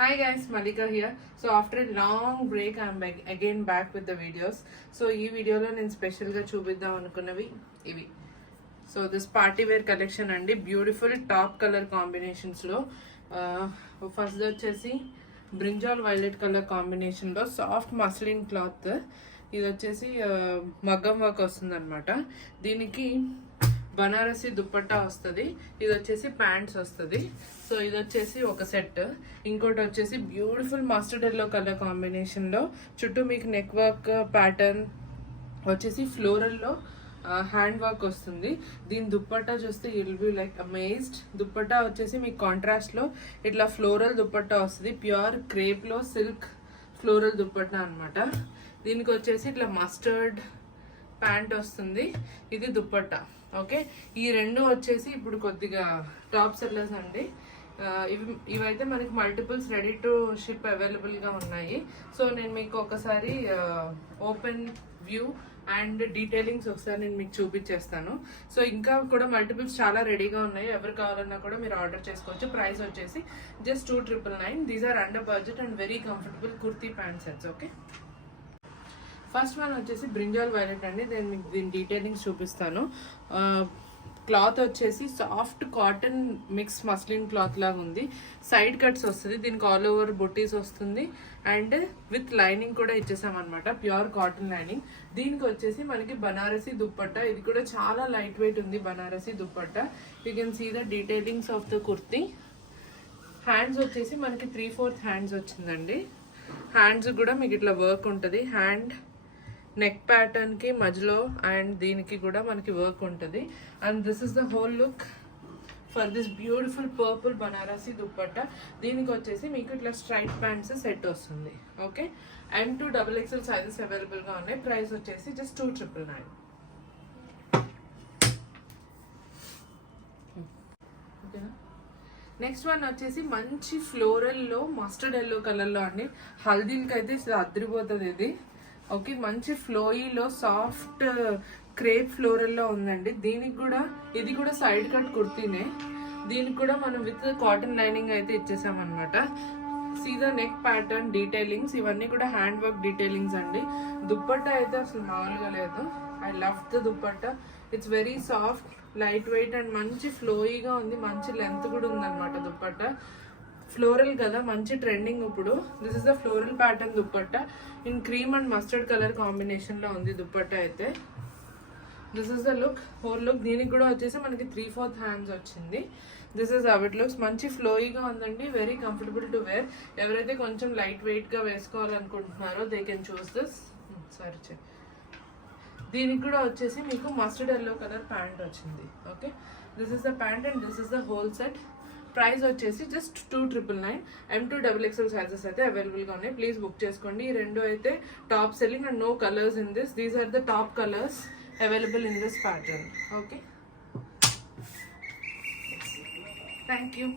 Hi guys, Malika here. So after a long break, I'm again back with the videos. So ఈ వీడియోలో నేను స్పెషల్గా చూపిద్దాం అనుకున్నవి ఇవి. So this party wear collection అండి, బ్యూటిఫుల్ టాప్ కలర్ కాంబినేషన్స్లో. ఫస్ట్ వచ్చేసి బ్రింజాల్ వైలెట్ కలర్ కాంబినేషన్లో సాఫ్ట్ మస్లిన్ క్లాత్. ఇది వచ్చేసి మగ్గం వర్క్ వస్తుంది అనమాట. దీనికి బనారసి దుప్పట్టా వస్తుంది. ఇది వచ్చేసి ప్యాంట్స్ వస్తుంది. సో ఇది వచ్చేసి ఒక సెట్. ఇంకోటి వచ్చేసి బ్యూటిఫుల్ మస్టర్డ్ ఎల్లో కలర్ కాంబినేషన్లో చుట్టూ మీకు నెక్ వర్క్ ప్యాటర్న్ వచ్చేసి ఫ్లోరల్లో హ్యాండ్ వర్క్ వస్తుంది. దీని దుప్పట్టా చూస్తే will be like amazed. Dupatta వచ్చేసి మీకు కాంట్రాస్ట్లో ఇట్లా ఫ్లోరల్ దుప్పట్టా వస్తుంది. ప్యూర్ క్రేప్లో సిల్క్ ఫ్లోరల్ దుప్పట్టా అనమాట. దీనికి వచ్చేసి ఇట్లా మస్టర్డ్ ప్యాంట్ వస్తుంది. ఇది దుప్పట్టా. ఓకే, ఈ రెండు వచ్చేసి ఇప్పుడు కొద్దిగా టాప్ సెల్లర్స్ అండి. ఇవైతే మనకి మల్టిపుల్స్ రెడీ టు షిప్ అవైలబుల్గా ఉన్నాయి. సో నేను మీకు ఒకసారి ఓపెన్ వ్యూ అండ్ డీటెయిలింగ్స్ ఒకసారి నేను మీకు చూపించేస్తాను. సో ఇంకా కూడా మల్టిపుల్స్ చాలా రెడీగా ఉన్నాయి. ఎవరు కావాలన్నా కూడా మీరు ఆర్డర్ చేసుకోవచ్చు. ప్రైస్ వచ్చేసి just 2,999. These are under budget and very comfortable kurti pant sets. Okay, first one వచ్చేసి బ్రింజాల్ వైలెట్ అండి. నేను మీకు దీని డీటెయిలింగ్స్ చూపిస్తాను. క్లాత్ వచ్చేసి soft cotton mix muslin cloth లాగా ఉంది. సైడ్ కట్స్ వస్తుంది. దీనికి ఆల్ ఓవర్ బొట్టీస్ వస్తుంది అండ్ విత్ లైనింగ్ కూడా ఇచ్చేసామన్నమాట, ప్యూర్ కాటన్ లైనింగ్. దీనికి వచ్చేసి మనకి బనారసి దుప్పట్టా. ఇది కూడా చాలా లైట్ వెయిట్ ఉంది Banarasi dupatta. You can see the detailings of the kurti. Hands వచ్చేసి మనకి 3/4 హ్యాండ్స్ వచ్చిందండి. హ్యాండ్స్ కూడా మీకు ఇట్లా వర్క్ ఉంటుంది. హ్యాండ్ నెక్ ప్యాటర్న్ కి మధ్యలో అండ్ దీనికి కూడా మనకి వర్క్ ఉంటుంది. And this is the whole look for this beautiful purple Banarasi dupatta. దీనికి వచ్చేసి మీకు ఇట్లా స్ట్రైట్ ప్యాంట్స్ సెట్ వస్తుంది. ఓకే, M2 XXL సైజెస్ అవైలబుల్గా ఉన్నాయి. ప్రైస్ వచ్చేసి జస్ట్ 2,999. ఓకేనా, నెక్స్ట్ వన్ వచ్చేసి మంచి ఫ్లోరల్లో మస్టర్డ్ ఎల్లో కలర్లో అండి. హల్దీలకి అయితే అదిరిపోతుంది ఇది. ఓకే, మంచి ఫ్లోయీలో సాఫ్ట్ క్రేప్ ఫ్లోరల్లో ఉందండి. దీనికి కూడా ఇది కూడా సైడ్ కట్ కుర్తీనే. దీనికి కూడా మనం విత్ కాటన్ లైనింగ్ అయితే ఇచ్చేసామన్నమాట. సీదా నెక్ ప్యాటర్న్ డీటెయిలింగ్స్ ఇవన్నీ కూడా హ్యాండ్ వర్క్ డీటెయిలింగ్స్ అండి. దుప్పట్టా అయితే అసలు మామూలుగా లేదు. I love the dupatta. It's very soft, light weight and మంచి ఫ్లోయీగా ఉంది. మంచి లెంత్ కూడా ఉందన్నమాట దుప్పట్టా. ఫ్లోరల్ కదా, మంచి ట్రెండింగ్ ఇప్పుడు. This is the floral pattern dupatta in cream and mustard colour కాంబినేషన్లో ఉంది దుప్పట్టా అయితే. This is the look, whole look. దీనికి కూడా వచ్చేసి మనకి 3/4 హ్యాండ్స్ వచ్చింది. This is how it looks. మంచి ఫ్లోయీగా ఉందండి, వెరీ కంఫర్టబుల్ టు వేర్. ఎవరైతే కొంచెం లైట్ వెయిట్గా వేసుకోవాలనుకుంటున్నారో దే కెన్ చూస్ దిస్. సరే, దీనికి కూడా వచ్చేసి మీకు మస్టర్డ్ ఎల్లో కలర్ ప్యాంట్ వచ్చింది. Okay, this is the pant and this is the whole set. Price వచ్చేసి జస్ట్ 2,999. M2 XXL సైజెస్ అయితే అవైలబుల్గా ఉన్నాయి. ప్లీజ్ బుక్ చేసుకోండి. ఈ రెండు అయితే top selling and no colours in this. These are the top colours available in this pattern. Okay, thank you.